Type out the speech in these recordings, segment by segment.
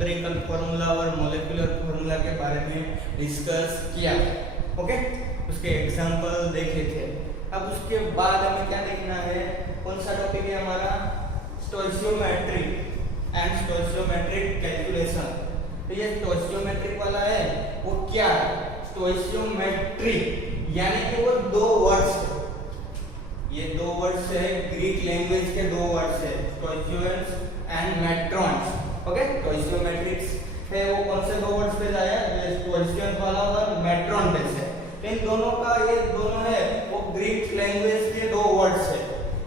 Empirical formula और molecular formula के बारे में डिस्कस किया, ओके, उसके एग्जांपल देखे थे। अब उसके बाद हमें क्या देखना है, कौन सा टॉपिक है हमारा, स्टोइचियोमेट्री एंड स्टोइचियोमेट्रिक कैलकुलेशन। तो ये स्टोइचियोमेट्रिक वाला है, वो क्या है, स्टोइचियोमेट्री यानी कि वो दो वर्ड्स है, ये दो वर्ड्स है, ग्रीक लैंग्वेज के दो वर्ड्स है, स्टोइचियंस एंड मेट्रॉन्स, ओके। स्टोइचियोमेट्रिक्स है वो कौन से दो वर्ड्स पे जाया, ये स्टोइचियंस वाला और मेट्रॉन पे से। इन दोनों का, ये दोनों है वो ग्रीक लैंग्वेज के दो वर्ड्स है,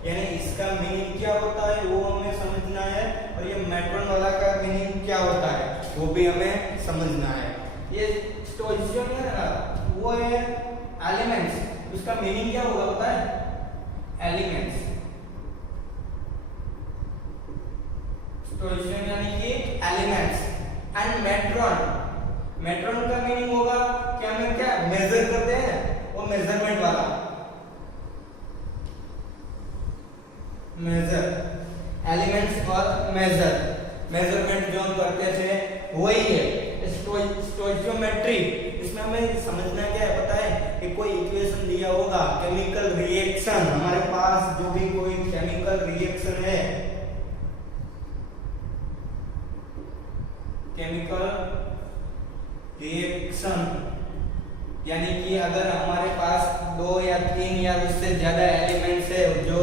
यानी इसका मीनिंग क्या होता है वो हमें समझना है, और ये मेट्रॉन वाला का मीनिंग क्या होता है वो भी हमें समझना है। ये स्टोइचियन है ना, वो है एलिमेंट्स, उसका मीनिंग क्या होगा पता है, एलिमेंट्स। स्टोइचियन यानी कि एलिमेंट्स, एंड मेट्रॉन, मेट्रॉन का मीनिंग होगा कि हमें क्या मेजर करते हैं, वो मेजरमेंट वाला, मेजर, एलिमेंट्स और मेजर, मेजरमेंट जो हम करते थे वही है स्टोइचियोमेट्री। इसमें हमें समझना क्या है पता है कि कोई इक्वेशन दिया होगा, केमिकल रिएक्शन, हमारे पास जो भी कोई केमिकल रिएक्शन है, केमिकल रिएक्शन यानी कि अगर हमारे पास दो या तीन या उससे ज्यादा एलिमेंट्स है जो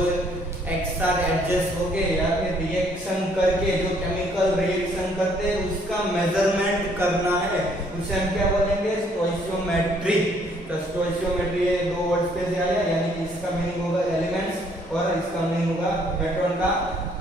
एक साथ एडजस्ट होके या फिर रिएक्शन करके जो केमिकल रिएक्शन करते हैं उसका मेजरमेंट करना है, उसे हम क्या बोलेंगे, स्टोइचियोमेट्री। तो स्टोइचियोमेट्री ये दो वर्ड्स पे से आया, यानी कि इसका मीनिंग होगा एलिमेंट्स और इसका मीनिंग होगा मेट्रॉन का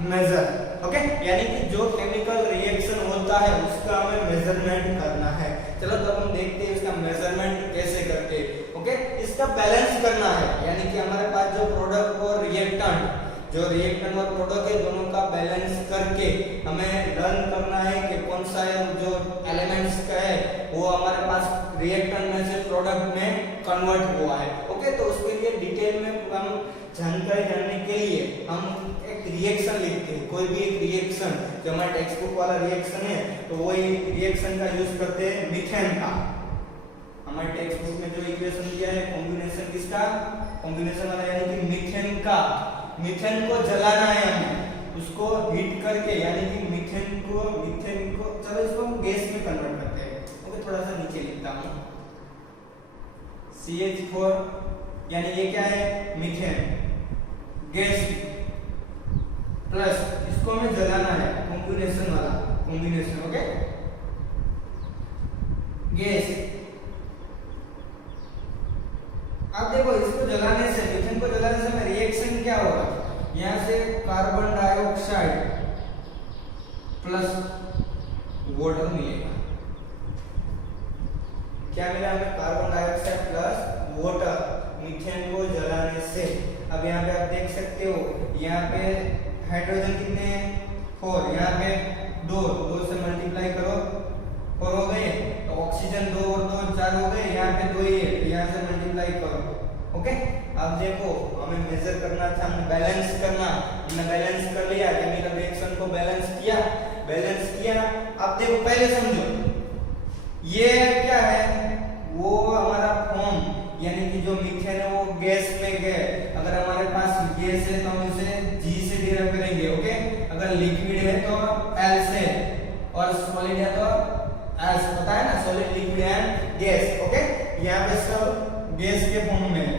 मेजर, ओके। यानी कि जो केमिकल रिएक्शन होता है उसका हमें मेजरमेंट करना है। चलो तो हम देखते हैं इसका मेजरमेंट कैसे करते हैं, ओके। इसका बैलेंस करना है, यानी कि हमारे पास जो प्रोडक्ट और रिएक्टेंट, जो रिएक्टेंट और प्रोडक्ट है दोनों का बैलेंस करके हमें लर्न करना है कि कौन सा जो एलिमेंट्स का है वो हमारे पास रिएक्टेंट में से प्रोडक्ट में कन्वर्ट हुआ है, ओके। तो उसके लिए डिटेल में हम जानकारी जानने के लिए हम एक रिएक्शन लिखते हैं, कोई भी एक रिएक्शन जो हमारे टेक्स्ट बुक वाला रिएक्शन है तो वही रिएक्शन का यूज करते हैं मीथेन का। हमारे टेक्स्ट बुक में जो इक्वेशन दिया है कॉम्बिनेशन किसका, कॉम्बिनेशन वाला यानी कि मीथेन का, मीथेन को जलाना है हमें, उसको हीट करके, यानी कि मीथेन को चलो इसको हम गैस में कन्वर्ट करते हैं, ओके। थोड़ा सा नीचे लिखता हूं, CH4 यानी ये क्या है, मीथेन गैस, प्लस इसको हमें जलाना है, कॉम्बिनेशन वाला, कॉम्बिनेशन, ओके, गैस। अब देखो इसको जलाने से, मीथेन को जलाने से हमें रिएक्शन क्या होगा, यहां से कार्बन डाइऑक्साइड प्लस वाटर मिलेगा, क्या मिला हमें, carbon dioxide plus water, methane को जलाने से। अब यहाँ पे आप देख सकते हो, यहाँ पे हाइड्रोजन कितने हैं, 4, यहाँ पे 2 से मल्टीप्लाई करो, 4 हो गए, तो ऑक्सीजन 2 और 2 4 हो गए, यहाँ पे 2 ही है, यहाँ से मल्टीप्लाई करो, ओके। अब देखो हमें मेजर करना था, हमें बैलेंस करना, हमने बैलेंस कर लिया, केमिकल रिएक्शन को बैलेंस किया, बैलेंस किया। अब देखो पहले समझो, ये क्या है, वो हमारा फॉर्म, यानी कि जो मीथेन है वो गैस में गए, अगर हमारे पास गैस है तो हम इसे G से डिराइव करेंगे, ओके। अगर लिक्विड है तो L से, और सॉलिड है तो S, पता है ना, solid, liquid and gas, okay. यहाँ पे सब गैस के फॉर्म में है,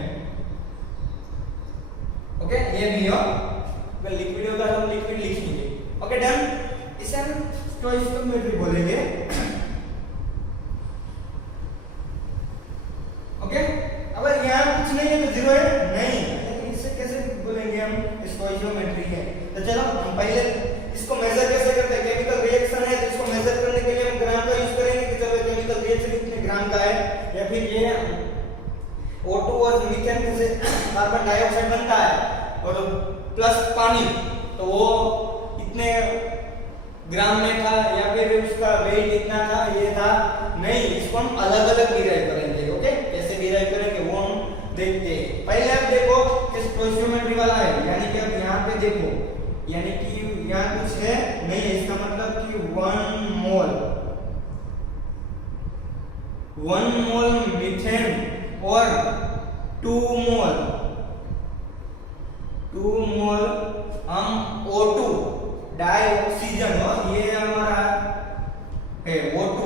ओके। ये भी हो, अगर लिक्विड होगा तो हम लिक्विड लिखेंगे, ओके, डन। इसे हम स्टोइचियोमेट्री बोलेंगे, ओके। अगर यहाँ कुछ नहीं है तो जीरो है, नहीं, लेकिन इससे कैसे बोलेंगे हम स्टोइचियोमेट्री है। तो चलो हम पहले इसको मेजर कैसे करते हैं, केमिकल रिएक्शन है तो इसको मेजर करने के लिए हम ग्राम का यूज करेंगे कि चलो केमिकल रिएक्शन कितने ग्राम का है, या फिर ये O2 और मीथेन से कार्बन डाइऑक्साइड बनता है और प्लस पानी, तो वो इतने ग्राम में था, या फिर उसका वेट इतना था, ये था, नहीं, इसको हम अलग अलग डिराइव करेंगे, ओके। कैसे डिराइव करेंगे वो हम देखते हैं। पहले आप देखो कि स्टोइचियोमेट्री वाला है, यानी कि अब यहाँ पे देखो यानी कि यहाँ कुछ है नहीं है, इसका मतलब कि 1 मोल मीथेन और 2 मोल हम O2 डाई ऑक्सीजन, और ये हमारा है O2,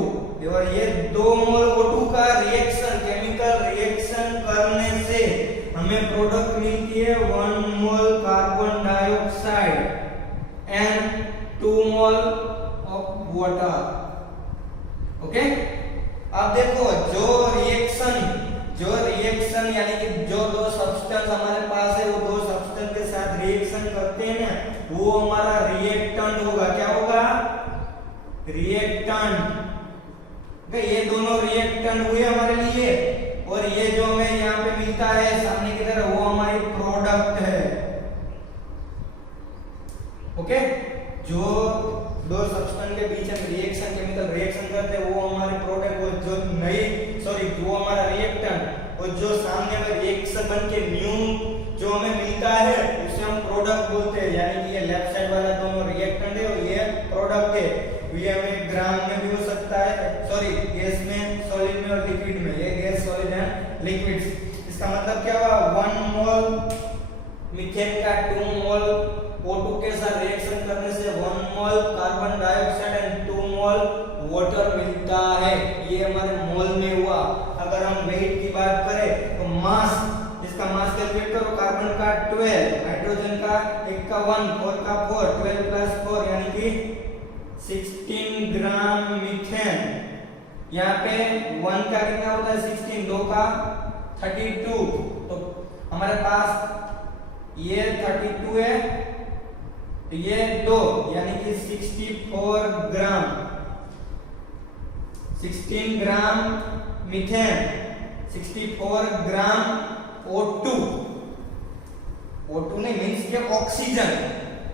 और ये 2 मोल O2 का रिएक्शन, केमिकल रिएक्शन करने से हमें प्रोडक्ट मिलती है 1 mole carbon dioxide and 2 mole of water. Okay, अब देखो जो रिएक्शन यानी कि जो दो सब्सटेंस हमारे पास है, वो दो सब्सटेंस के साथ रिएक्शन करते हैं ना, वो हमारा रिएक्टेंट होगा। क्या होगा? रिएक्टेंट। ये दोनों रिएक्टेंट हुए हमारे लिए, और ये जो हमें यहाँ पे मिलता है सामने की तरफ, वो हमारी प्रोडक्ट है। ओके, जो दो सब्सटेंस के बीच में रिएक्शन, केमिकल रिएक्शन करते हैं, वो हमारे प्रोडक्ट, वो जो वो हमारा रिएक्टेंट, और जो सामने में रिएक्शन बन के न्यू जो हमें मिलता है उसे हम प्रोडक्ट बोलते हैं। यानी कि ये लेफ्ट साइड वाला दोनों रिएक्टेंट है और ये प्रोडक्ट है। ये हमें ग्राम में भी हो सकता है, गैस में, सॉलिड में और लिक्विड में। ये गैस, सॉलिड एंड लिक्विड्स। इसका मतलब क्या हुआ? 1 मोल मीथेन का 2 मोल O2 के साथ रिएक्शन करने से 1 mole carbon dioxide and 2 mole water मिलता है। ये हमारे मोल में हुआ। अगर हम वेट की बात करें तो मास, इसका मास कैलकुलेट करो। कार्बन का 12, हाइड्रोजन का 51, 4 का 4, 12 प्लस 4 यानी कि 16 ग्राम मीथेन। यहाँ पे 1 का कितना होता है? 16, 2 का 32, तो हमारे पास ये 32 है, तो ये 2 यानी कि 64 ग्राम, 16 ग्राम मीथेन, 64 ग्राम O2 नहीं मीन्स के ऑक्सीजन,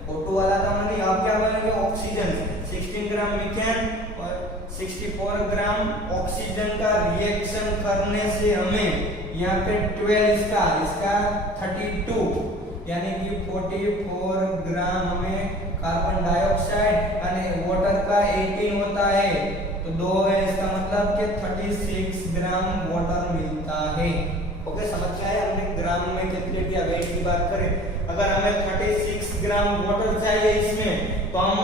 O2 वाला था मैंने, आप क्या बोलेंगे? ऑक्सीजन। 16 ग्राम मीथेन और 64 ग्राम ऑक्सीजन का रिएक्शन करने से हमें यहाँ पे 12 इसका 32 यानी कि 44 ग्राम हमें कार्बन डाइऑक्साइड और वाटर का 18 होता है, तो 2 है, इसका मतलब कि 36 ग्राम वाटर मिलता है। ओके, समझ में आया? हमने ग्राम में कैलकुलेट किया। वेट की बात करें, अगर हमें 36 ग्राम वाटर चाहिए इसमें, तो हम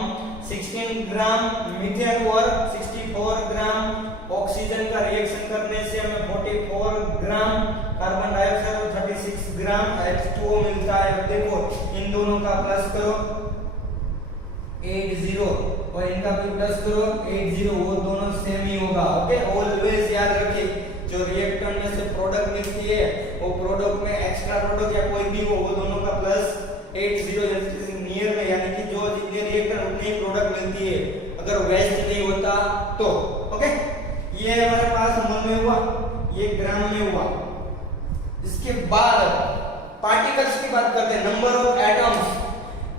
16 ग्राम मीथेन और 64 ग्राम ऑक्सीजन का रिएक्शन करने से हमें 44 ग्राम कार्बन डाइऑक्साइड और 36 ग्राम H2O मिलता है। अब देखो इन दोनों का प्लस करो 80 और इनका भी प्लस करो 80, वो दोनों सेम ही होगा। ओके, ऑलवेज याद रखिए जो रिएक्टेंट में से प्रोडक्ट मिलती है, वो प्रोडक्ट में एक्स्ट्रा प्रोडक्ट या कोई भी हो, वो दोनों का प्लस 80 नियर में, यानी कि जो जितने रिएक्टर उतनी ही प्रोडक्ट मिलती है, अगर वेस्ट नहीं होता तो। ओके, ये हमारे पास मोल में हुआ, ये ग्राम में हुआ। इसके बाद पार्टिकल्स की बात करते हैं। नंबर ऑफ एटम्स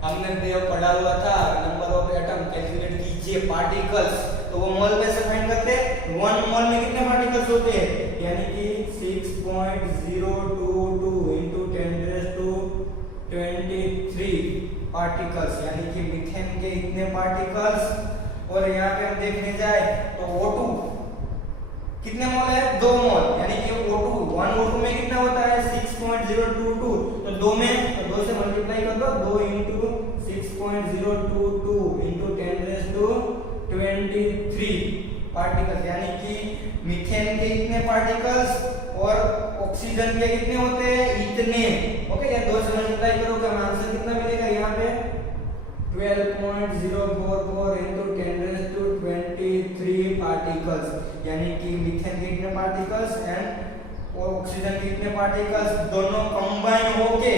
हमने पढ़ा हुआ था, नंबर ऑफ एटम कैलकुलेट कीजिए पार्टिकल्स, तो वो मोल में से फाइंड करते हैं। 1 मोल में कितने पार्टिकल्स होते हैं? यानी कि 6.022 into 10⁻23 पार्टिकल्स, यानी कि मीथेन के इतने पार्टिकल्स। और यहाँ पे हम देखने जाए तो O2 कितने मोल है? 2 मोल, यानी कि O2 1 O2 में कितना होता है? 6.022, तो 2 में, तो 2 से मल्टीप्लाई कर दो, 2 into 6.022 into 10⁻23 पार्टिकल्स, यानी कि मीथेन के इतने पार्टिकल्स और ऑक्सीजन के कितने होते हैं? इतने। ओके, ये 2 से मल्टीप्लाई करोगे हमें आंसर कितना मिलेगा? यहाँ पे 12.044 into 10⁻23 पार्टिकल्स, यानी कि मीथेन के कितने पार्टिकल्स एंड और ऑक्सीजन के कितने पार्टिकल्स, दोनों कंबाइन होके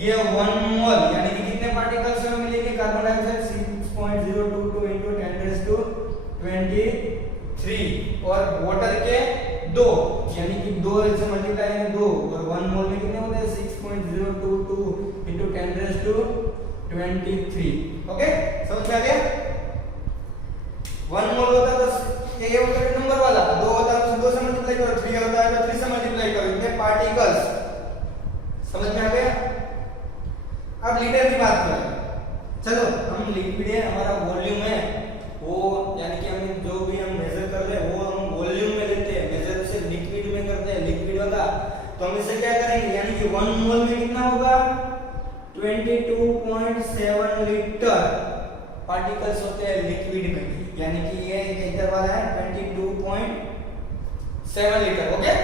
ये 1 मोल, यानी कि कितने पार्टिकल्स हमें मिलेंगे? कार्बन डाइऑक्साइड 6.022 into 10⁻23 और वाटर के 2, यानी कि 2 से मल्टीप्लाई करेंगे 2, और 1 मोल में कितने होते हैं? 6.022 into 10⁻23। ओके, समझ में आ गया? 1 मोल होता तो ये होता है नंबर वाला, 2 होता है तो 2 से मल्टीप्लाई करो, 3 होता है तो 3 से मल्टीप्लाई करो, इतने पार्टिकल्स। समझ में आ गया? अब लीटर की बात करें। चलो हम लिक्विड है, हमारा वॉल्यूम है वो, यानी कि हम जो भी हम मेजर कर रहे हैं वो हम वॉल्यूम में लेते हैं, मेजर से लिक्विड में करते हैं, लिक्विड होगा तो हम इसे क्या करेंगे, यानी कि 1 मोल में कितना होगा 22.7 लीटर पार्टिकल्स होते हैं लिक्विड में, यानी कि ये इधर वाला है 22.7 लीटर। ओके,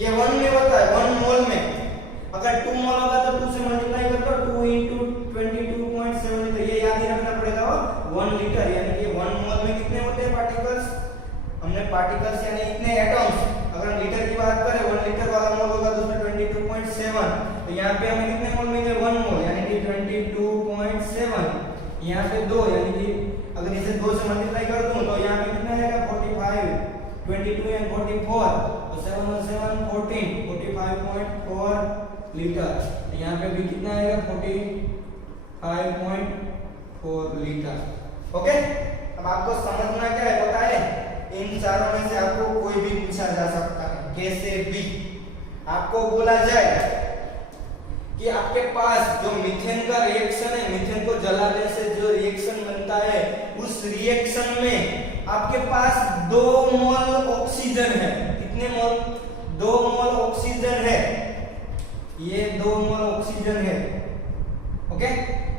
ये 1 में होता है, 1 मोल में। अगर 2 मोल होगा तो 2 से मल्टीप्लाई कर दो, 2 into 22.7 लीटर, ये याद ही रखना पड़ेगा। 1 लीटर यानी कि 1 मोल में कितने होते हैं पार्टिकल्स, हमने पार्टिकल्स यानी इतने एटम्स, अगर हम लीटर की बात करें 1 लीटर वाला मोल होगा तो उसमें 22.7, तो यहाँ पे हमें कितने मोल मिलेंगे 1 मोल यानी कि 22.7, यहाँ पे 2 यानी कि अगर इसे 2 से मल्टीप्लाई कर दूं तो यहाँ पे कितना आएगा 45, 22 एंड 44, तो 7 और 7 14, 45.4 लीटर, तो यहाँ पे भी कितना आएगा 45.4 लीटर। ओके, अब आपको समझना क्या है पता है, इन चारों में से आपको कोई भी पूछा जा सकता है, कैसे भी आपको बोला जाए कि आपके पास जो मीथेन का रिएक्शन है, मीथेन को जलाने से जो रिएक्शन बनता है, उस रिएक्शन में आपके पास 2 मोल ऑक्सीजन है, कितने मोल 2 मोल ऑक्सीजन है, ये 2 मोल ऑक्सीजन है। ओके,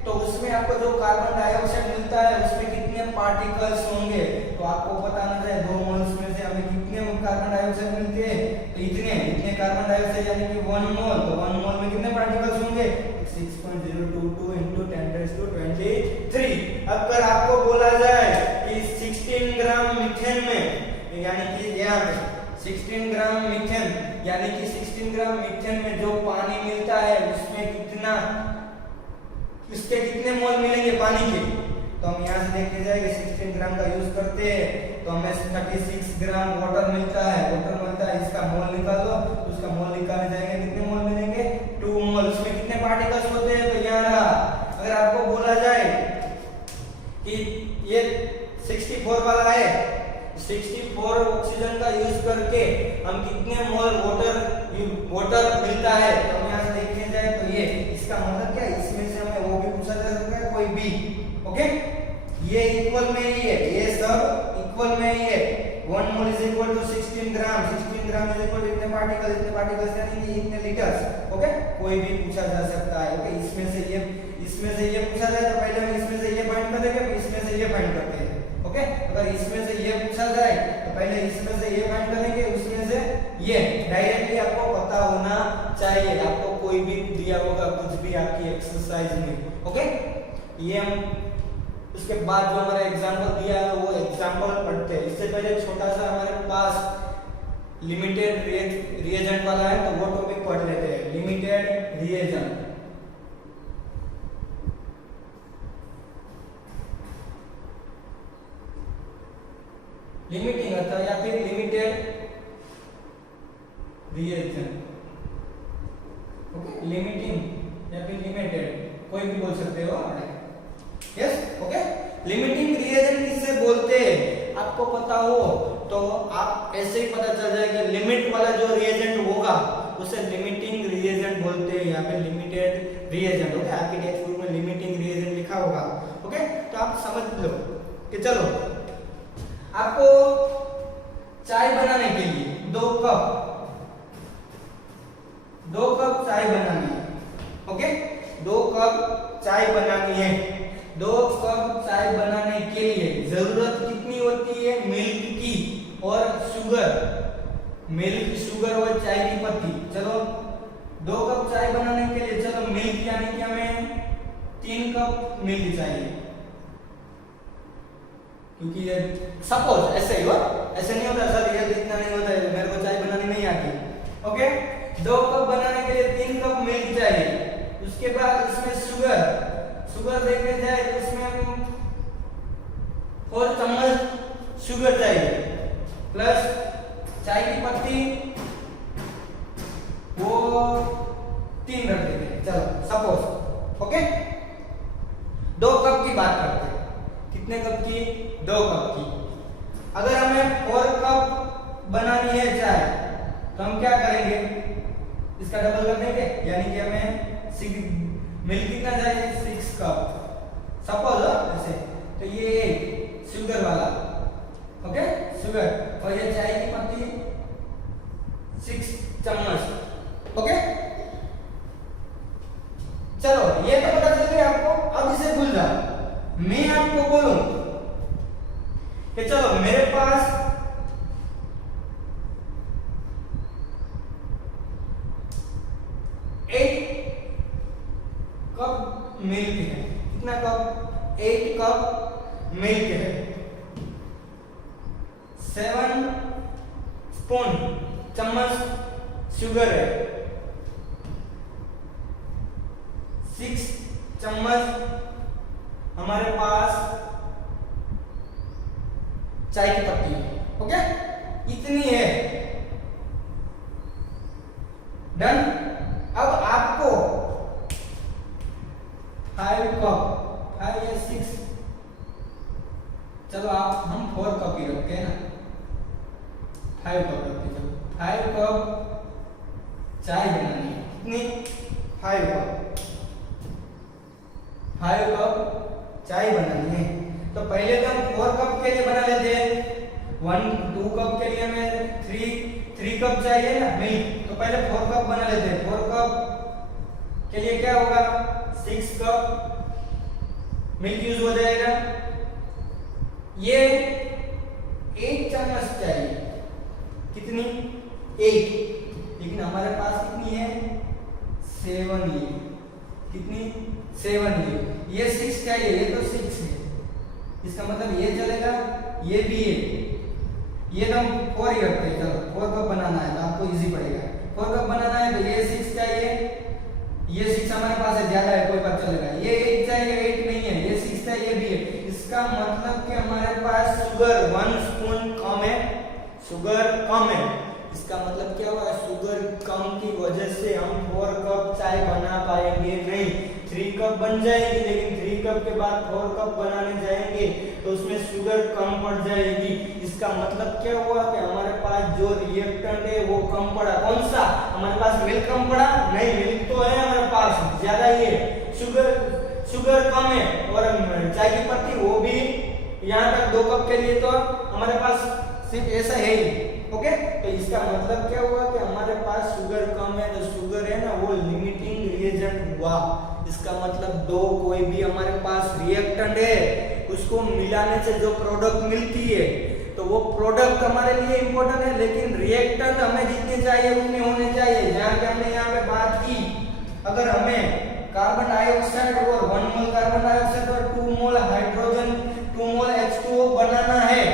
तो उसमें आपको जो कार्बन डाइऑक्साइड मिलता है उसमें कितने पार्टिकल्स होंगे, तो आपको बताना है 2 मोल्स में से हमें कितने कार्बन डाइऑक्साइड मिलते हैं, तो इतने कार्बन डाइऑक्साइड यानी कि 1 मोल, तो 1 मोल में कितने पार्टिकल्स होंगे 6.022 into 10⁻23। अब अगर आपको बोला जाए कि 16 ग्राम मीथेन में, यानी कि यहाँ पे 16 ग्राम मीथेन, यानी कि 16 ग्राम मीथेन में जो पानी मिलता है उसमें कितना, इसके कितने मोल मिलेंगे पानी के, तो हम यहाँ से देखते जाएंगे 16 ग्राम का यूज करते हैं तो हमें 36 ग्राम वाटर मिलता है, इसका मोल निकालो, तो उसका मोल निकालने जाएंगे कितने मोल मिलेंगे 2 मोल, उसमें कितने पार्टिकल्स होते हैं, तो यहाँ रहा। अगर आपको बोला जाए कि ये 64 वाला है, 64 ऑक्सीजन का यूज करके हम कितने मोल वाटर मिलता है, तो हम यहाँ से देखने जाए तो ये इसका मतलब क्या है, इसमें से हमें वो भी पूछा जा सकता है कोई भी। ओके, ये इक्वल में ही है, ये सब इक्वल में ही है, 1 mole is equal to 16 gram, 16 gram is equal to इतने पार्टिकल्स यानी कि इतने लीटर्स। ओके, कोई भी पूछा जा सकता है। ओके, इसमें से ये पूछा जाए तो पहले हम इसमें से ये फाइंड करेंगे, फिर इसमें से ये फाइंड करते हैं। ओके, अगर इसमें से ये पूछा जाए तो पहले इसमें से ये फाइंड करेंगे, उसमें से ये, डायरेक्टली आपको पता होना चाहिए, आपको कोई भी दिया होगा कुछ भी आपकी एक्सरसाइज में। ओके, ये हम उसके बाद जो हमारा एग्जांपल दिया है वो एग्जांपल पढ़ते हैं। इससे पहले छोटा सा हमारे पास लिमिटेड रिएजेंट वाला है तो वो टॉपिक पढ़ लेते हैं, लिमिटेड रिएजेंट। लिमिटिंग अर्थात या फिर लिमिटेड रिएजेंट। ओके, लिमिटिंग या फिर लिमिटेड कोई भी बोल सकते हो आप। यस, ओके, लिमिटिंग रिएजेंट किससे बोलते हैं आपको पता हो तो आप ऐसे ही पता चल जाएगा, लिमिट वाला जो रिएजेंट होगा उसे लिमिटिंग रिएजेंट बोलते हैं या फिर लिमिटेड रिएजेंट। ओके, आपके टेक्स्ट बुक में लिमिटिंग रिएजेंट लिखा होगा। ओके, तो आप समझ लो कि चलो आपको चाय बनाने के लिए 2 कप चाय बनानी है। ओके, 2 कप चाय बनानी है, 2 कप चाय बनाने के लिए जरूरत कितनी होती है, मिल्क की और मिल्क शुगर और चाय की पत्ती। चलो 2 कप चाय बनाने के लिए, चलो मिल्क यानी कि हमें 3 कप मिल्क चाहिए, क्योंकि ये सपोज ऐसे ही हो, ऐसे नहीं होता सर, ये इतना नहीं होता है, मेरे को चाय बनानी नहीं आती। ओके, 2 कप बनाने के लिए 3 कप मिल्क चाहिए, उसके बाद उसमें शुगर देखने जाए तो उसमें हम 4 चम्मच शुगर चाहिए, प्लस चाय की पत्ती वो 3 रख देते हैं। चलो सपोज, ओके, 2 कप की बात करते हैं, कितने कप की, 2 कप की। अगर हमें 4 कप बनानी है चाय तो हम क्या करेंगे, इसका डबल कर देंगे, यानी कि हमें मिल्क कितना चाहिए 6 कप सपोज ऐसे, तो ये शुगर वाला, ओके शुगर, और ये चाय की पत्ती 6 चम्मच, ओके। चलो ये तो पता चल गया आपको, अब इसे भूल जाओ। मैं आपको बोलूं कि चलो मेरे पास 8 कप मिल्क है, कितना कप 8 कप मिल्क है, 7 स्पून चम्मच शुगर है, 6 चम्मच हमारे पास चाय की पत्ती है, ओके इतनी है, डन। अब आपको 5 कप 5 या 6, चलो आप हम 4 कप ही रखते हैं ना, 5 कप रखते, चलो 5 कप चाय बनानी है, कितनी 5 कप 5 कप चाय बनानी है। तो पहले तो हम 4 कप के लिए बना लेते हैं, 2 कप के लिए हमें 3 कप चाहिए ना मिल्क, तो पहले 4 कप बना लेते हैं। 4 कप के लिए क्या होगा 6 कप मिल्क यूज हो जाएगा, ये 8 चम्मच चाहिए, कितनी 8, लेकिन हमारे पास कितनी है 7 ये, कितनी 7 ये 6 चाहिए, ये तो 6 है, इसका मतलब ये चलेगा, ये भी है, ये तो हम 4 ही रखते हैं। चलो 4 कप बनाना है तो आपको इजी पड़ेगा, 4 कप बनाना है तो ये 6 चाहिए, ये 6 हमारे पास है, ज्यादा है कोई पता चलेगा, ये 8 चाहिए, 8 नहीं है, ये 6 चाहिए, ये भी है, इसका मतलब कि हमारे पास शुगर 1 स्पून कम है, शुगर कम है, इसका मतलब क्या हुआ शुगर कम की वजह से हम 4 कप चाय बना पाएंगे नहीं, 3 कप बन जाएगी, लेकिन 3 कप के बाद 4 कप बनाने जाएंगे तो उसमें शुगर कम पड़ जाएगी, इसका मतलब क्या हुआ कि हमारे पास जो रिएक्टेंट है वो कम पड़ा, कौन सा हमारे पास मिल्क कम पड़ा नहीं, मिल्क तो है हमारे पास ज्यादा ही है, शुगर कम है, और चाय की पत्ती वो भी यहाँ तक 2 कप के लिए तो हमारे पास सिर्फ ऐसा है ही, ओके। तो इसका मतलब क्या हुआ कि हमारे पास शुगर कम है, तो शुगर है ना वो लिमिटिंग रिएजेंट हुआ, इसका मतलब दो कोई भी हमारे पास रिएक्टेंट है उसको मिलाने से जो प्रोडक्ट मिलती है तो वो प्रोडक्ट हमारे लिए इंपॉर्टेंट है, लेकिन रिएक्टेंट हमें जितने चाहिए उतने होने चाहिए। जहाँ कि हमने यहाँ पे बात की, अगर हमें कार्बन डाइऑक्साइड और 1 मोल कार्बन डाइऑक्साइड और 2 मोल हाइड्रोजन 2 मोल H2O बनाना है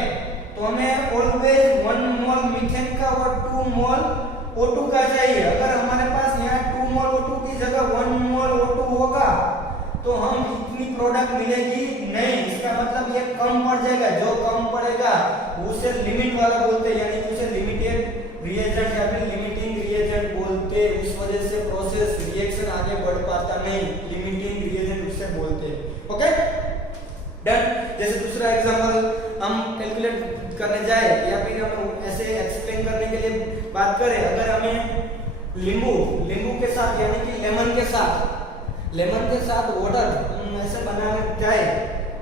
तो हमें ऑलवेज 1 मोल मीथेन का और 2 मोल O2 का चाहिए। अगर हमारे पास यहाँ 2 मोल O2 की जगह 1 मोल O2 होगा तो हम इतनी प्रोडक्ट मिलेगी नहीं, इसका मतलब ये कम पड़ जाएगा, जो कम पड़ेगा उसे लिमिट वाला बोलते हैं, यानी उसे लिमिटेड रिएजेंट या फिर लिमिटिंग रिएजेंट बोलते हैं, उस वजह से प्रोसेस रिएक्शन आगे बढ़ पाता नहीं, लिमिटिंग रिएजेंट उसे बोलते हैं, ओके डन। जैसे दूसरा एग्जांपल हम कैलकुलेट करने जाए या फिर हम ऐसे एक्सप्लेन करने के लिए बात करें, अगर हमें नींबू के साथ यानी कि लेमन के साथ वाटर ऐसे बनाने जाए,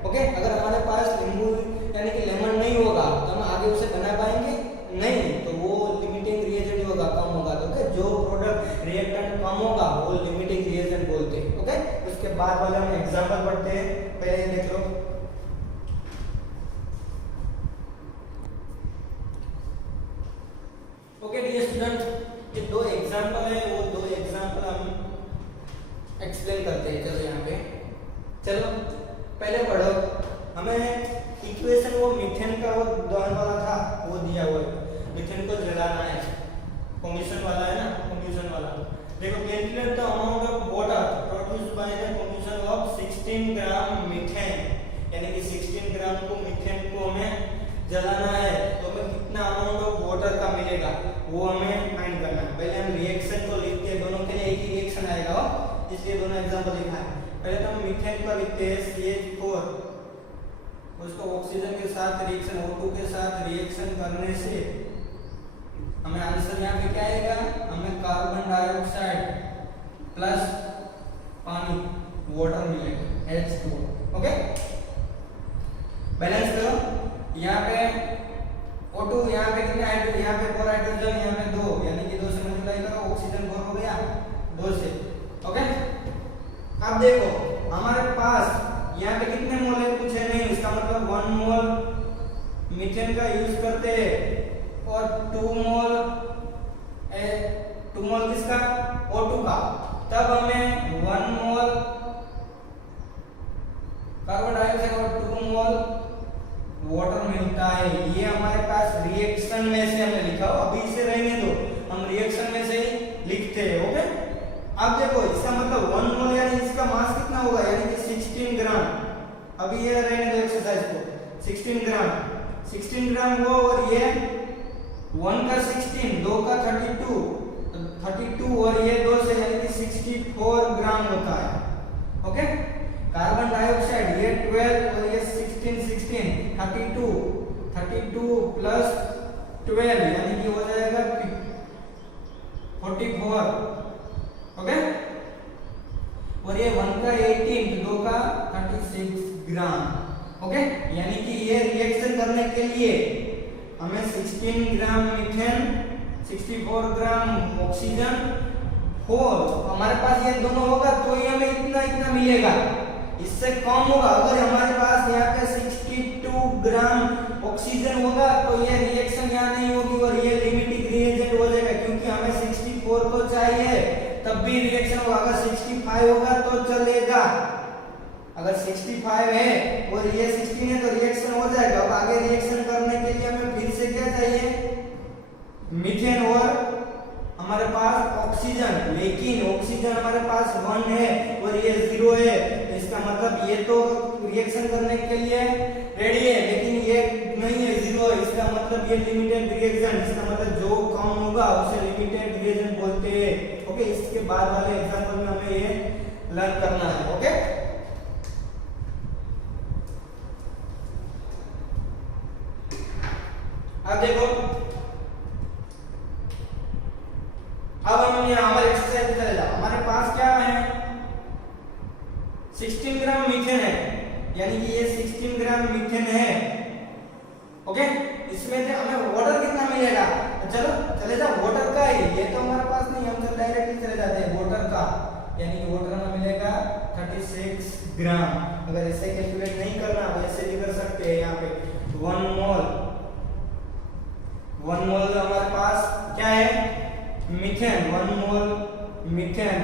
ओके अगर हमारे पास नींबू यानी कि लेमन नहीं होगा तो हम आगे उसे बना पाएंगे नहीं, तो वो लिमिटिंग रिएजेंट होगा, कम होगा, ओके जो प्रोडक्ट रिएक्टेंट कम होगा वो लिमिटिंग रिएजेंट बोलते हैं, ओके। उसके बाद वाले हम एग्जांपल पढ़ते हैं, पहले देख लो। ओके डियर स्टूडेंट, ये दो एग्जांपल है, वो दो एग्जांपल हम एक्सप्लेन करते हैं। चलो यहाँ पे चलो पहले पढ़ो, हमें इक्वेशन वो मीथेन का वो दहन वाला था वो दिया हुआ है, मीथेन को जलाना है, कम्बशन वाला है ना, कम्बशन वाला। देखो calculate the amount of water produced by the combustion of 16 gram methane, यानी कि 16 ग्राम को मीथेन को हमें जलाना है तो हमें कितना अमाउंट ऑफ वाटर का मिलेगा वो हमें फाइंड करना है। पहले हम रिएक्शन को लिखते हैं, दोनों के लिए एक ही रिएक्शन आएगा इसलिए दोनों एग्जांपल लिखा है। पहले तो हम मीथेन का लिखते हैं CH4, उसको ऑक्सीजन के साथ रिएक्शन O2 के साथ रिएक्शन करने से हमें आंसर यहाँ पे क्या आएगा, हमें कार्बन डाइऑक्साइड प्लस पानी वाटर मिलेगा H2O। ओके, बैलेंस करो। यहाँ पे O2, यहाँ पे कितने हाइड्रोजन, यहाँ पे 4 हाइड्रोजन, यहाँ पे 2, यानी कि 2 से मल्टीप्लाई करो, ऑक्सीजन 4 हो गया 2 से। ओके, अब देखो हमारे पास यहाँ पे कितने मोल है, कुछ है नहीं, इसका मतलब 1 मोल मीथेन का यूज करते हैं और 2 मोल किसका, O2 का, तब हमें 1 मोल कार्बन डाइऑक्साइड और 2 मोल वाटर मिलता है। ये हमारे पास रिएक्शन में से हमने लिखा हो, अभी इसे रहने दो, हम रिएक्शन में से ही लिखते हैं। ओके, अब देखो इसका मतलब 1 मोल यानी इसका मास कितना होगा, यानी कि 16 ग्राम। अभी ये रहने दो एक्सरसाइज को, 16 ग्राम वो, और ये 1 का 16, 2 का 32 और ये 2 से यानी कि 64 ग्राम होता है। ओके, कार्बन डाइऑक्साइड ये 12 और ये 16 32 प्लस 12 यानी कि हो जाएगा 44। ओके, और ये 1 का 18, 2 का 36 ग्राम। ओके, यानी कि ये रिएक्शन करने के लिए हमें 16 ग्राम मीथेन, 64 ग्राम ऑक्सीजन हो, हमारे पास ये दोनों होगा तो ही हमें इतना मिलेगा, इससे कम होगा। अगर हमारे पास यहाँ पे 62 ग्राम ऑक्सीजन होगा तो ये रिएक्शन यहाँ नहीं होगी और ये लिमिटिंग रिएजेंट हो जाएगा, क्योंकि हमें 64 को चाहिए तब भी रिएक्शन होगा। अगर 65 होगा तो चलेगा, अगर 65 है और ये 16 है तो रिएक्शन हो जाएगा। अब आगे रिएक्शन करने के लिए हमें फिर से क्या चाहिए, मीथेन और हमारे पास ऑक्सीजन, लेकिन ऑक्सीजन हमारे पास 1 है और ये 0 है, इसका मतलब ये तो रिएक्शन करने के लिए रेडी है, लेकिन ये नहीं है, 0 है, इसका मतलब ये लिमिटेड रिएक्शन, इसका मतलब जो कम होगा उसे लिमिटेड रिएक्शन बोलते हैं। ओके, इसके बाद वाले एग्जांपल में हमें ये लर्न करना है। ओके, अब देखो, अब हम हमारे एक्सरसाइज पे चले जाओ। हमारे पास क्या है, 16 ग्राम मीथेन है, यानी कि ये 16 ग्राम मीथेन है। ओके, इसमें से हमें वाटर कितना मिलेगा, तो चलो चले जाओ, वाटर का है ये तो हमारे पास नहीं, हम चल डायरेक्टली चले जाते हैं वाटर का, यानी कि वाटर हमें मिलेगा 36 ग्राम। अगर इसे कैलकुलेट नहीं करना वैसे भी कर सकते हैं, यहाँ पे 1 मोल हमारे पास क्या है, मीथेन, 1 मोल मीथेन,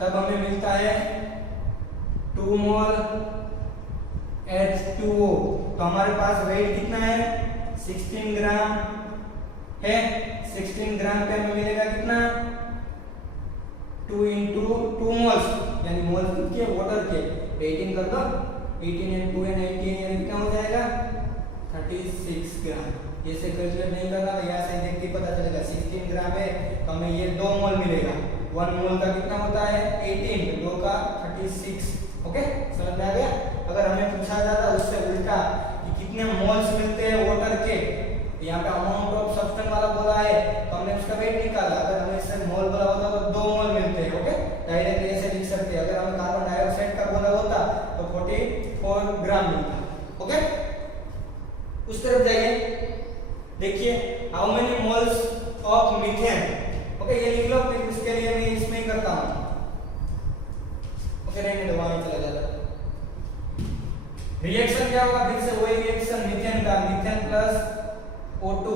तब हमें मिलता है 2 मोल H2O। तो हमारे पास वेट कितना है, 16 ग्राम है, 16 ग्राम पे हमें मिलेगा कितना, 2 × 2 मोल्स, यानी मोल के वाटर के 18 कर दो, 18 × 2 = 18, यानी कितना हो जाएगा 36 ग्राम। जैसे कैलकुलेट नहीं करना तो यहाँ से देख के पता चलेगा, 16 ग्राम है तो हमें ये 2 मोल मिलेगा। 1 मोल का कितना होता है 18, 2 का 36। ओके, समझ में आ गया। अगर हमें पूछा जाता उससे उल्टा कि कितने मोल्स मिलते हैं वाटर के, यहाँ पे अमाउंट ऑफ सब्सटेंस वाला बोला है तो हमने उसका वेट निकाला, अगर हमें इससे मोल बोला होता तो 2 मोल मिलते हैं। ओके, डायरेक्टली ऐसे लिख सकते हैं। अगर हमें कार्बन डाइऑक्साइड का बोला होता तो 44 ग्राम मिलता। ओके, उस तरफ जाइए, देखिए how many moles of methane. Okay, ये लिख लो, फिर उसके लिए मैं इसमें ही करता हूं। ओके, रहने दो, वहां चला जाता। रिएक्शन क्या होगा, फिर से वही रिएक्शन मीथेन का, मीथेन प्लस O2,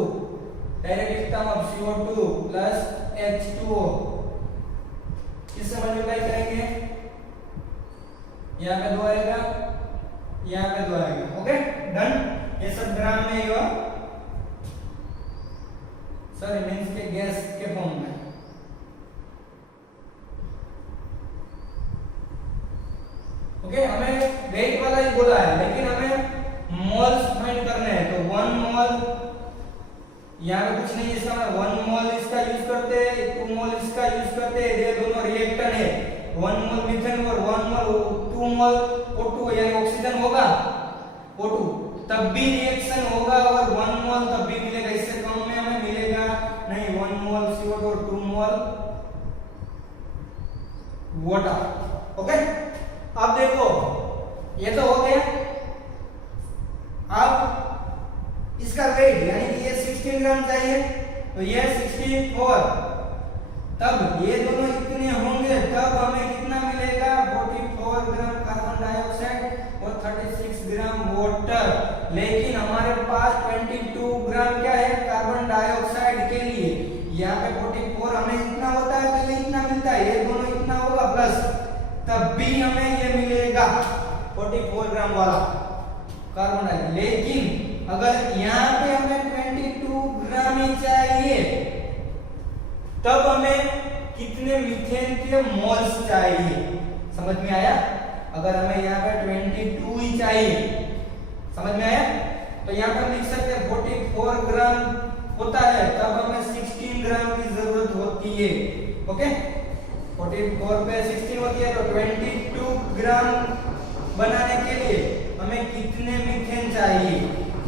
डायरेक्ट लिखता हूं अब CO2 प्लस H2O, किससे मल्टीप्लाई करेंगे, यहाँ पे 2 आएगा, यहाँ पे 2 आएगा। Okay, done. ये सब ग्राम में ही हो, सॉरी मींस के गैस के फॉर्म में। ओके, हमें वेट वाला ही बोला है, लेकिन हमें मोल्स फाइंड करने हैं, तो 1 मोल यहाँ पे कुछ नहीं है, इसका 1 मोल इसका यूज करते हैं, 2 मोल इसका यूज करते हैं, ये दोनों रिएक्टेंट है। 1 मोल मीथेन और 1 मोल 2 मोल O2 यानी ऑक्सीजन होगा O2, तब भी रिएक्शन होगा, और 1 मोल तब भी मिलेगा, इससे कम में हमें मिलेगा नहीं। 1 वाटर। ओके, अब देखो ये तो हो गया। अब इसका वेट यानी कि ये 16 ग्राम चाहिए, तो ये 64, तब ये दोनों इतने होंगे तब हमें कितना मिलेगा, 44 ग्राम कार्बन डाइऑक्साइड और 36 ग्राम वाटर। लेकिन हमारे पास 22 ग्राम क्या है कार्बन डाइऑक्साइड के लिए, यहाँ पे 44 हमें इतना होता है तो ये इतना मिलता है, ये दोनों इतना होगा प्लस, तब भी हमें ये मिलेगा 44 ग्राम वाला कार्बन डाइऑक्साइड। लेकिन अगर यहाँ पे हमें 22 ग्राम ही चाहिए तब हमें कितने मीथेन के मोल्स चाहिए, समझ में आया? अगर हमें यहाँ पे 22 ही चाहिए, समझ में आया? तो यहाँ पर लिख सकते हैं 44 ग्राम होता है तब हमें 16 ग्राम की जरूरत होती है। ओके, 44 पे 16 होती है तो 22 ग्राम बनाने के लिए हमें कितने मीथेन चाहिए,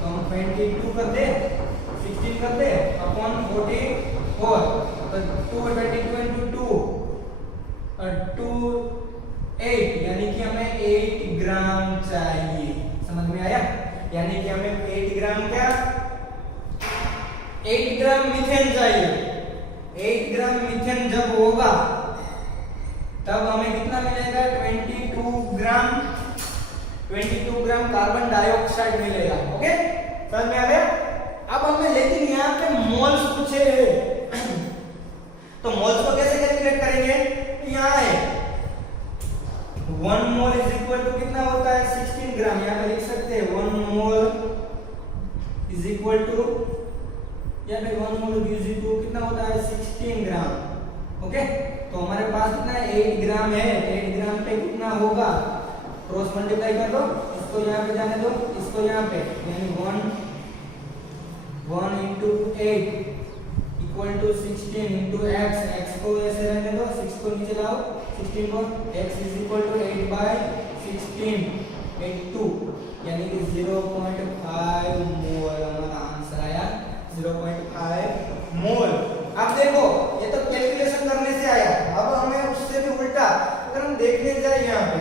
तो हम 22 कर दे, 16 कर दे अपॉन 44, तो 222 into 2 8 यानी कि हमें 8 ग्राम चाहिए, समझ में आया? यानी कि हमें 8 ग्राम क्या, 8 ग्राम मीथेन चाहिए। 8 ग्राम मीथेन जब होगा तब हमें कितना मिलेगा, 22 ग्राम कार्बन डाइऑक्साइड मिलेगा। ओके, समझ में आ गया? अब हमें लेकिन यहाँ पे मोल्स पूछे तो मोल्स को कैसे कैलकुलेट करेंगे, यहाँ है 1 मोल इज इक्वल टू कितना होता है 16 ग्राम, यहाँ पे लिख सकते हैं 1 मोल इज इक्वल टू, यहाँ पे 1 मोल इज इक्वल टू कितना होता है 16 ग्राम। ओके, तो हमारे पास कितना 8 ग्राम है, 8 ग्राम पे कितना होगा, क्रॉस मल्टीप्लाई कर दो, इसको यहाँ पे जाने दो, इसको यहाँ पे, यानी 1 into 8 equal to 16 into x, x को ऐसे रहने दो, 6 को नीचे लाओ, 16 को, x is equal to 8 by 16, 82 यानी कि 0.5 मोल हमारा आंसर आया, 0.5 मोल। अब देखो ये तो कैलकुलेशन करने से आया, अब हमें उससे भी उल्टा अगर हम देखने जाए यहाँ पे,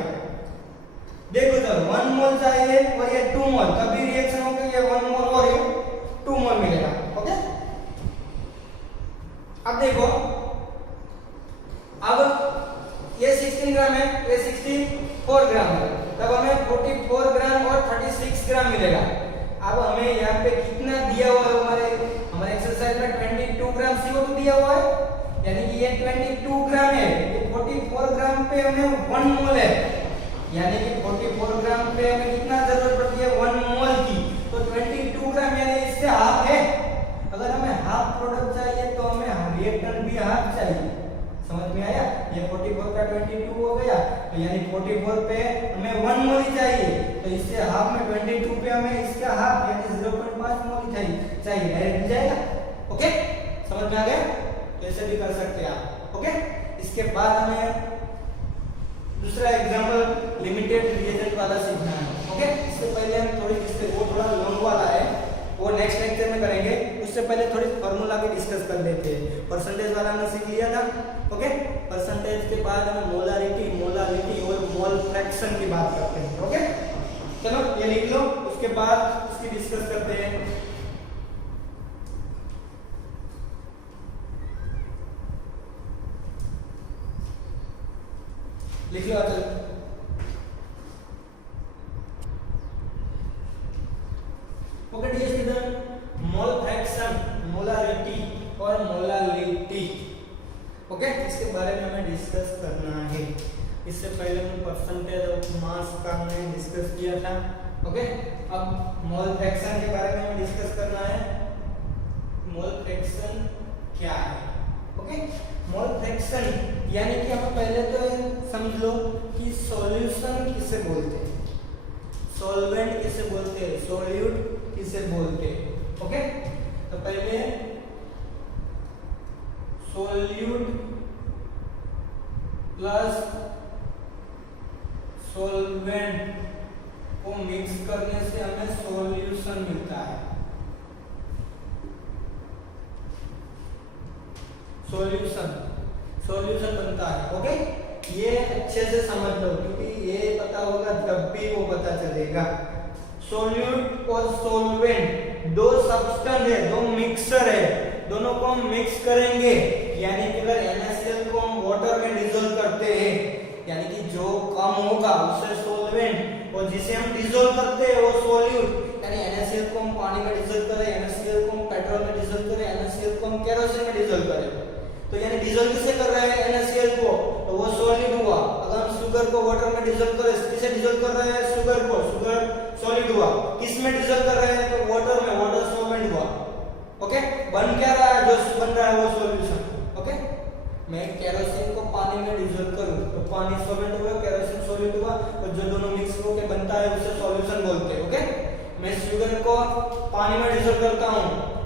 देखो सर 1 मोल चाहिए और ये 2 मोल, कभी रिएक्शन होगा ये 1 मोल और ये 2 मोल मिलेगा। ओके, अब देखो, अब ये 16 ग्राम है, ये 64 ग्राम है, तब हमें 44 ग्राम और 36 ग्राम मिलेगा। अब हमें यहाँ पे कितना दिया हुआ है, हमारे एक्सरसाइज में 22 ग्राम CO2 दिया हुआ है, यानी कि ये 22 ग्राम है, ये 44 ग्राम पे हमें 1 मोल है, यानी कि 44 ग्राम पे हमें कितना जरूरत पड़ती है 1 मोल की, तो 22 ग्राम यानी इससे हाफ है। अगर हमें हाफ प्रोडक्ट चाहिए तो हमें रिएक्टेंट भी हाफ चाहिए, समझ में आया? ये 44 का 22 हो गया, तो यानी 44 पे हमें 1 मोल ही चाहिए, तो इससे हाफ में 22 पे हमें इसका हाफ यानी 0.5 मोल ही चाहिए, डायरेक्ट मिल जाएगा। ओके, समझ में आ गया? तो ऐसे भी कर सकते हैं आप। ओके, इसके बाद हमें दूसरा एग्जांपल लिमिटेड रिएजेंट वाला सीखना है। ओके, इससे पहले हम वो थोड़ा लॉन्ग वाला है, वो नेक्स्ट लेक्चर में करेंगे, उससे पहले थोड़ी फार्मूला भी डिस्कस कर लेते हैं। परसेंटेज वाला हमने सीख लिया था। ओके, परसेंटेज के बाद हम मोलारिटी और मोल फ्रैक्शन की बात करते हैं। ओके, चलो ये लिख लो, उसके बाद इसकी डिस्कस करते हैं। लिख लो चलो, okay dear student, mole fraction, molarity और मोलालिटी, ओके, इसके बारे में हमें डिस्कस करना है। इससे पहले हम परसेंटेज ऑफ मास का हमने डिस्कस किया था। ओके, अब मोल फ्रैक्शन के बारे में हमें डिस्कस करना है। मोल फ्रैक्शन क्या है? ओके, मोल फ्रैक्शन यानी कि हम पहले तो समझ लो कि सॉल्यूशन किसे बोलते हैं, सॉल्वेंट किसे बोलते हैं, सॉल्यूट किसे बोलते हैं। ओके, तो पहले सॉल्यूट प्लस सॉल्वेंट को मिक्स करने से हमें सॉल्यूशन मिलता है, सॉल्यूशन बनता है। ओके, ये अच्छे से समझ लो, क्योंकि ये पता होगा तब भी वो पता चलेगा। सॉल्यूट और सॉल्वेंट दो सब्सटेंस है, दो मिक्सर है, दोनों को हम मिक्स करेंगे। यानी कि अगर NaCl को हम वाटर में डिसॉल्व करते हैं, यानी कि जो कम होगा उसे सॉल्वेंट, और जिसे हम डिसॉल्व करते हैं वो सॉल्यूट। यानी NaCl को हम पानी में डिसॉल्व करें, NaCl को हम पेट्रोल में डिसॉल्व करें, NaCl को हम केरोसिन में डिसॉल्व करें, तो यानी डिसॉल्व किसे कर रहे हैं NaCl को, तो वो सॉलिड हुआ। अगर हम शुगर को वाटर में डिसॉल्व करें, किसे डिसॉल्व कर रहे हैं, शुगर को, शुगर सॉलिड हुआ। किस में डिसॉल्व कर रहे हैं, तो वाटर में, वाटर सॉल्वेंट हुआ। ओके, बन क्या रहा है, जो बन रहा है वो सॉल्यूशन। ओके, मैं केरोसिन को पानी में डिसॉल्व करूं तो पानी सॉल्वेंट हुआ, केरोसिन सॉलिड हुआ, और जो दोनों मिक्स होकर बनता है उसे सॉल्यूशन बोलते हैं। ओके, मैं शुगर को पानी में डिसॉल्व करता हूं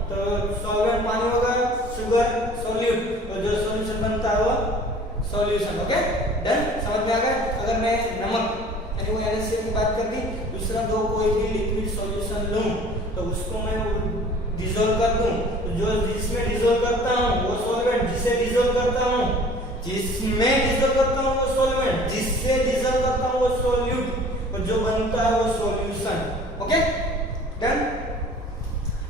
तो सॉल्वेंट पानी होगा, शुगर सॉल्यूट, और जो सॉल्यूशन बनता है वो सॉल्यूशन। ओके, डन, समझ में आ गया। अगर मैं नमक यानी वो NaCl की बात कर दी, दूसरा दो कोई भी लिक्विड सॉल्यूशन लूं तो उसको मैं डिसॉल्व कर दूं, तो जो जिसमें डिसॉल्व करता हूं वो सॉल्वेंट, जिसे डिसॉल्व करता हूं, जिसमें डिसॉल्व करता हूं वो सॉल्वेंट, जिससे डिसॉल्व करता हूं वो सॉल्यूट, और जो बनता है वो solution. Okay, done.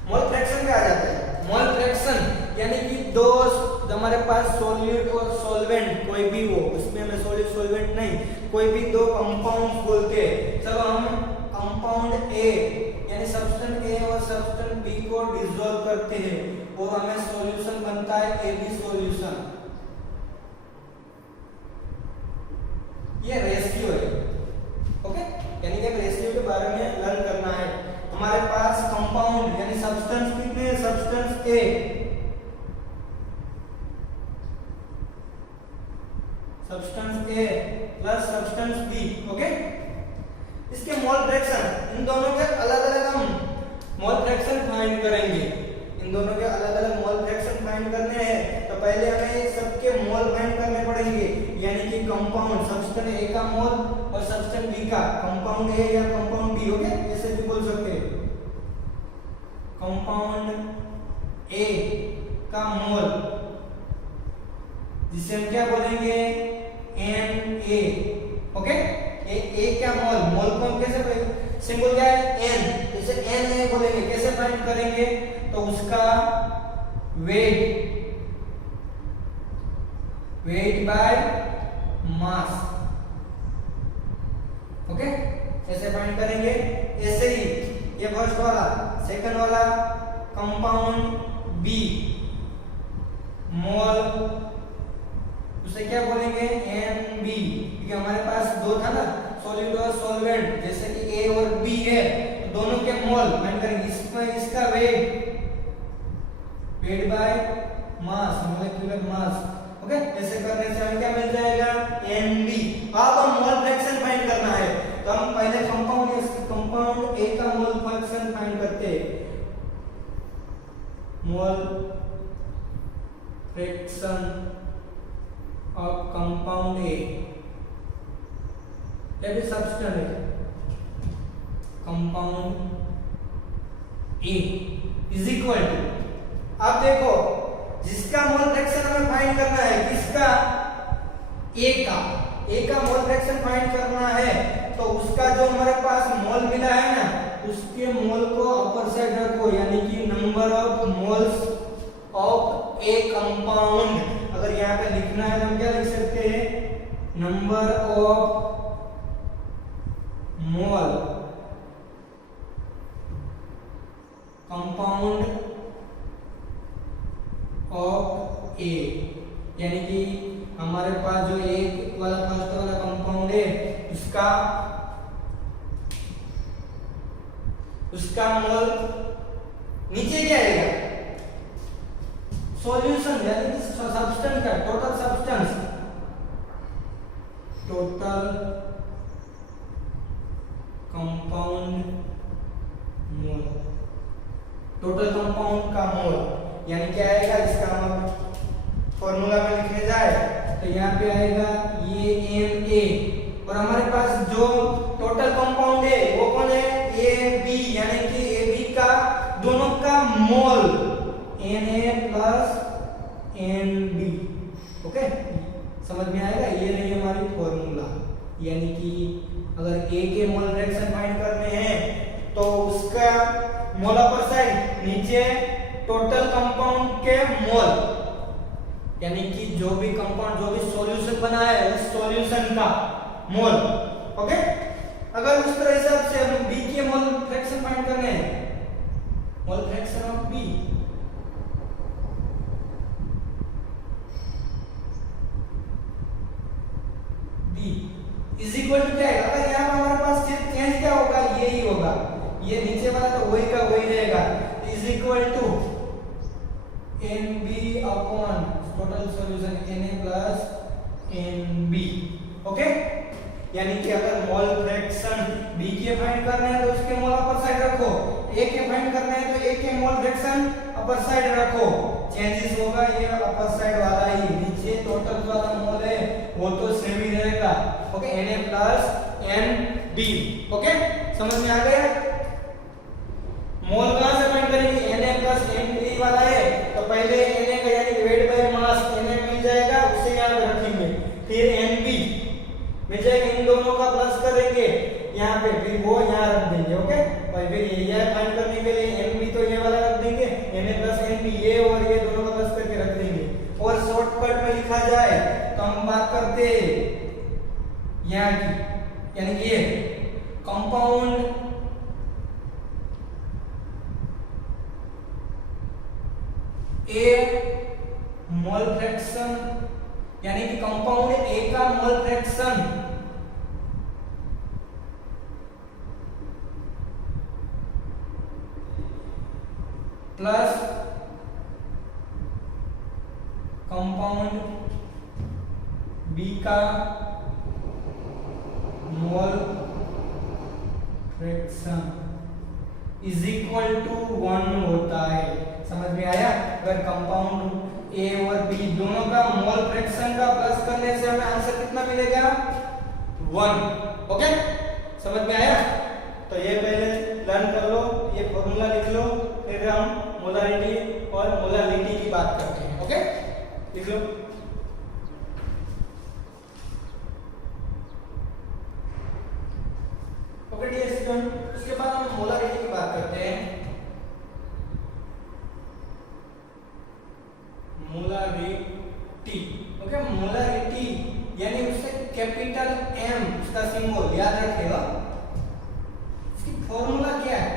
Mole fraction पे आ जाते हैं। मोल फ्रैक्शन यानी कि दो हमारे पास सॉल्यूट और सॉल्वेंट कोई भी हो, उसमें हमें सॉल्यूट सॉल्वेंट नहीं, कोई भी दो कंपाउंड बोलते हैं। चलो हम कंपाउंड ए यानी सब्सटेंस ए और सब्सटेंस बी को डिसॉल्व करते हैं और हमें सॉल्यूशन बनता है AB सॉल्यूशन। ये रेशियो है। ओके, यानी कि रेशियो के बारे में लर्न करना है। हमारे पास कंपाउंड यानी सब्सटेंस कितने हैं, सब्सटेंस ए, सब्सटेंस ए प्लस सब्सटेंस बी। ओके, इसके मोल फ्रैक्शन, इन दोनों के अलग अलग हम मोल फ्रैक्शन फाइंड करेंगे। इन दोनों के अलग अलग मोल फ्रैक्शन फाइंड करने हैं तो पहले हमें सबके मोल फाइंड करने पड़ेंगे। यानी कि कंपाउंड सब्सटेंस ए का मोल और सब्सटेंस बी का, कंपाउंड ए या कंपाउंड बी। ओके, ऐसे भी बोल सकते हैं। कंपाउंड ए का मोल जिसे हम क्या बोलेंगे, Na। ओके, ए क्या मोल, मोल को हम कैसे, सिंबल क्या है N, जैसे Na बोलेंगे, कैसे फाइंड करेंगे, तो उसका weight, weight by mass. Okay, ऐसे फाइंड करेंगे। ऐसे ही ये फर्स्ट वाला, सेकंड वाला कंपाउंड बी मोल, उसे क्या बोलेंगे NB, क्योंकि हमारे पास दो था ना, सॉलिड और सॉल्वेंट, जैसे कि A और B है तो दोनों के मोल फाइंड करेंगे। इसका weight, weight by mass, molecular mass. Okay, ऐसे करने से हमें क्या मिल जाएगा, NB। अब हम मोल फ्रैक्शन फाइंड करना है तो हम पहले कंपाउंड A का मोल फ्रैक्शन फाइंड करते हैं। Mole fraction of compound A, that is substance compound A is equal to, अब देखो जिसका मोल फ्रैक्शन हमें फाइंड करना है, किसका, A का मोल फ्रैक्शन फाइंड करना है तो उसका जो हमारे पास मोल मिला है ना, उसके मोल को अपर साइड रखो, यानी कि number of moles of A compound. अगर यहाँ पे लिखना है तो हम क्या लिख सकते हैं, number of mole compound of a, यानी कि हमारे पास जो एक वाला फर्स्ट वाला कंपाउंड है उसका मोल नीचे क्या आएगा, सॉल्यूशन यानी कि सब्सटेंस का टोटल सब्सटेंस, टोटल कंपाउंड मोल, टोटल कंपाउंड का मोल यानी क्या आएगा, इसका हम फॉर्मूला में लिखने जाए तो यहाँ पे आएगा ये Na, और हमारे पास जो टोटल कंपाउंड है वो कौन है, AB, यानी कि AB का दोनों का मोल Na प्लस NB। ओके, समझ में आएगा, ये नहीं हमारी फॉर्मूला, यानी कि अगर A के मोल फ्रैक्शन फाइंड करने हैं तो उसका मोल अपर साइड नीचे टोटल कंपाउंड के मोल, यानी कि जो भी कंपाउंड जो भी सॉल्यूशन बना है उस सॉल्यूशन का मोल। ओके, अगर उस तरह हिसाब से हम B के मोल फ्रैक्शन फाइंड करने हैं, mole fraction of B is equal to क्या है, अगर यहाँ पर हमारे पास सिर्फ चेंज क्या होगा, ये ही होगा, ये नीचे वाला तो वही का वही रहेगा, is equal to NB upon total solution Na plus NB। Okay, यानी कि अगर मोल फ्रैक्शन B के फाइंड करना है तो उसके मोल अपर साइड रखो, A के फाइंड करना है तो A के मोल फ्रैक्शन अपर साइड रखो, चेंजेस होगा ये अपर साइड वाला ही, नीचे टोटल वाला मोल है वो तो सेम ही रहेगा। Okay, Na plus NB। Okay, समझ में आ गया? मोल कहां से फाइंड करेंगे, Na प्लस NB वाला है तो पहले Na का यानी वेट बाय मास Na मिल जाएगा, उसे यहां पे रखेंगे, फिर NB मिल जाएगा, इन दोनों का प्लस करेंगे यहाँ पे, फिर वो यहाँ रख देंगे। ओके, और फिर ये फाइंड करने के लिए NB तो ये वाला रख देंगे, Na प्लस NB ये और ये दोनों का प्लस करके रख देंगे। और शॉर्टकट में लिखा जाए तो हम बात करते यहाँ की, यानी कि ये कंपाउंड A मोल फ्रैक्शन, यानी कि कंपाउंड A का mole fraction plus compound B का mole fraction is equal to 1 होता है। समझ में आया? अगर कंपाउंड A और B दोनों का मोल फ्रैक्शन का प्लस करने से हमें आंसर कितना मिलेगा, 1। ओके, समझ में आया? तो ये पहले लर्न कर लो, ये फॉर्मूला लिख लो, फिर हम मोलारिटी और मोलालिटी की बात करते हैं। ओके, लिख लो। ओके डियर स्टूडेंट, उसके बाद हम मोलारिटी की बात करते हैं। मोलारिटी, ओके, मोलारिटी यानी उससे कैपिटल M उसका सिंबल याद रखिएगा। इसकी फॉर्मूला क्या है,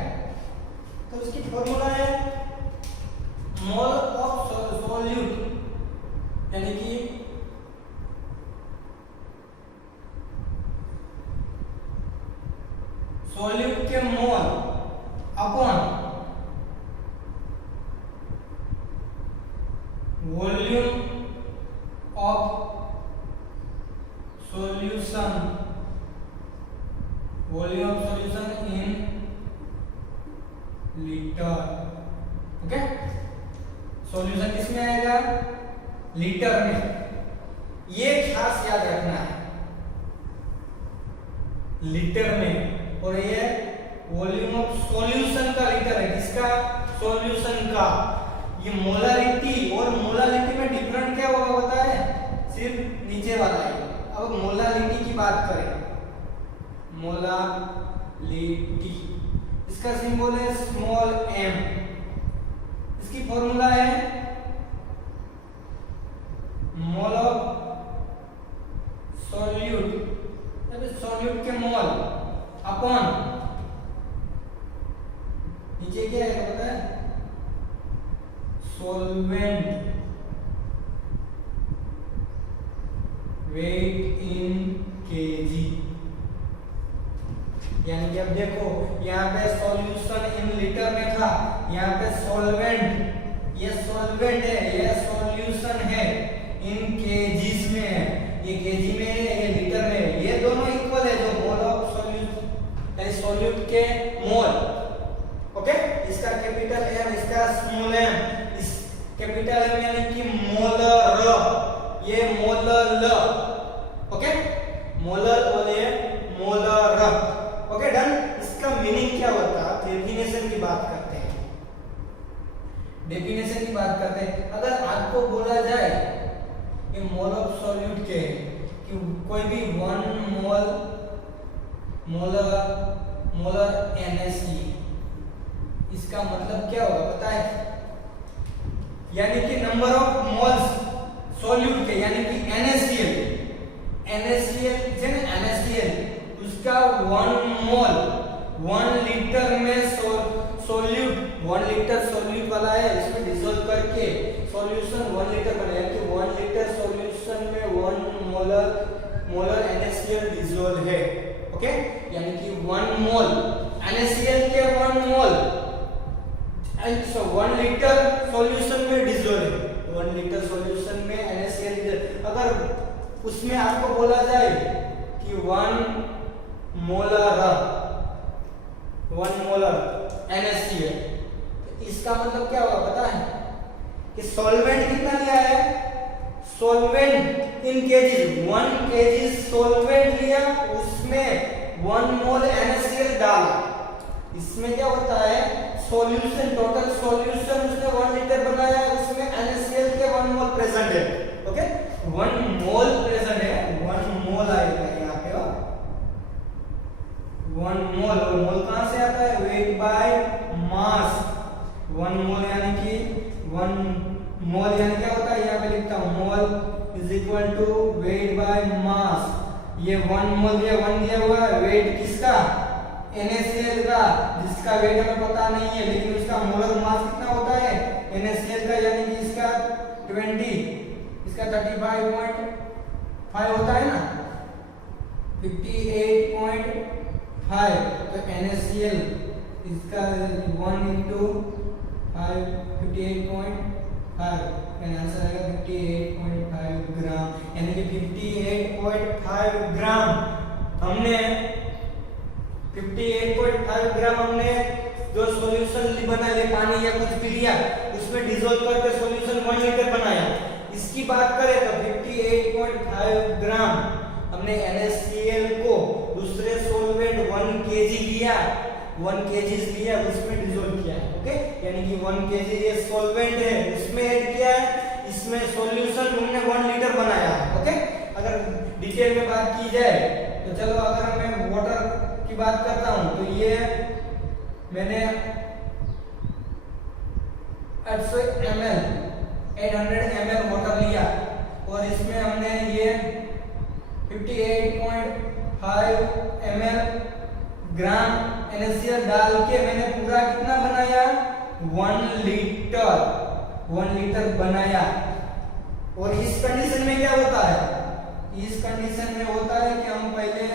तो उसकी फॉर्मूला है मोल ऑफ सॉल्यूट, यानी कि सॉल्यूट के mole upon volume of solution, volume of solution in litre. Okay, solution किसमें आएगा, लीटर में। ये खास याद रखना है, लीटर में, और ये वॉल्यूम ऑफ सॉल्यूशन का लीटर है, किसका, सॉल्यूशन का। ये मोलारिटी और मोलालिटी में डिफरेंट क्या होता है, सिर्फ नीचे वाला है। अब मोलालिटी की बात करें, मोलालिटी इसका सिंबल है स्मॉल m, इसकी फॉर्मूला है मोल ऑफ सॉल्यूट, सॉल्यूट के मोल अपॉन, नीचे क्या है पता है, सॉल्वेंट वेट इन केजी। यानी कि अब देखो यहाँ पे सॉल्यूशन इन लीटर में था, यहाँ पे सॉल्वेंट, ये सॉल्वेंट है, ये सॉल्यूशन है, इन केजीज में है, ये केजी में है, ये लीटर में है, ये दोनों इक्वल है, जो मोल ऑफ सॉल्यूट यानी सॉल्यूट के मोल। ओके, इसका कैपिटल M, इसका स्मॉल m, इस कैपिटल M यानी कि मोलर, ये मोलर। ओके, मोलर और ये मोलर। Okay done. इसका मीनिंग क्या होता है, डेफिनेशन की बात करते हैं, डेफिनेशन की बात करते हैं। अगर आपको बोला जाए कि मोल ऑफ सॉल्यूट के कि कोई भी 1 मोलर NaCl, इसका मतलब क्या होगा पता है? यानी कि नंबर ऑफ मोल्स सॉल्यूट के, यानी कि NaCl है ना, NaCl उसका 1 मोल 1 लीटर में सॉल्यूट 1 लीटर सॉल्यूट वाला है, इसमें डिसॉल्व करके सॉल्यूशन 1 लीटर बना, यानी कि 1 लीटर सॉल्यूशन में 1 मोलर NaCl डिसॉल्व है। ओके, यानी कि 1 मोल NaCl के 1 mole and so 1 litre solution में डिसॉल्व है, 1 लीटर सॉल्यूशन में NaCl। अगर उसमें आपको बोला जाए कि 1 मोलर NaCl, इसका मतलब क्या होगा पता है? कि सॉल्वेंट कितना लिया है? Solvent in KGs, 1 KG solvent लिया, उसमें 1 मोल NaCl डाला। इसमें क्या होता है? सॉल्यूशन, टोटल सॉल्यूशन उसने 1 लीटर बनाया, उसमें NaCl के 1 मोल प्रेजेंट है। ओके, 1 मोल प्रेजेंट है, 1 मोल आएगा यहाँ पे। 1 मोल, और मोल कहां से आता है? वेट बाय मास। 1 मोल यानी कि 1 मोल यानी क्या होता है? यहाँ पे लिखता हूँ, mole is equal to weight by mass. ये 1 मोल ये 1 दिया हुआ है, वेट किसका? NaCl का, जिसका वेट हमें पता नहीं है, लेकिन उसका मोलर मास कितना होता है NaCl का, यानी कि इसका 20, इसका 35.5 होता है ना, 58.5। तो NaCl इसका 1 into 5, 58.5, आंसर आएगा 58.5 ग्राम, यानी कि 58.5 ग्राम हमने 58.5 ग्राम हमने जो सॉल्यूशन बना ले, पानी या कुछ भी लिया, उसमें डिसॉल्व करके सॉल्यूशन 1 लीटर बनाया। इसकी बात करें तो 58.5 ग्राम हमने NaCl को दूसरे सॉल्वेंट 1 केजी लिया, 1 केजी लिया, उसमें डिसॉल्व किया। ओके, यानी कि 1 केजी ये सॉल्वेंट है, उसमें ऐड किया है, इसमें सॉल्यूशन हमने 1 लीटर बनाया। ओके, अगर डिटेल में बात की जाए तो चलो, अगर मैं वाटर की बात करता हूं तो ये मैंने 800 ml वाटर लिया, और इसमें हमने ये 58.5 ml ग्राम NaCl डाल के मैंने पूरा कितना बनाया? 1 लीटर बनाया। और इस कंडीशन में क्या होता है? इस कंडीशन में होता है कि हम पहले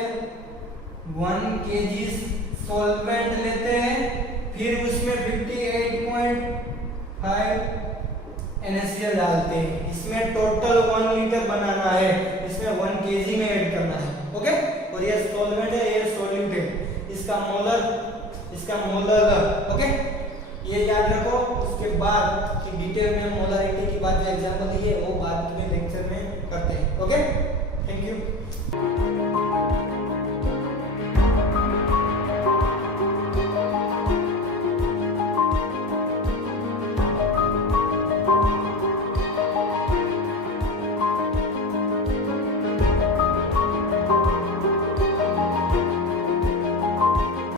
1 केजी सॉल्वेंट लेते हैं, फिर उसमें 58.5 NaCl डालते हैं। इसमें टोटल 1 लीटर बनाना है, इसमें 1 केजी में ऐड करना है। ओके, और ये सॉल्वेंट है, ये सॉल्यूट है, इसका मोलर ओके, ये याद रखो। उसके बाद की डिटेल में मोलरिटी की बात, जो एग्जांपल दी है वो बाद में लेक्चर में करते हैं। Okay, thank you.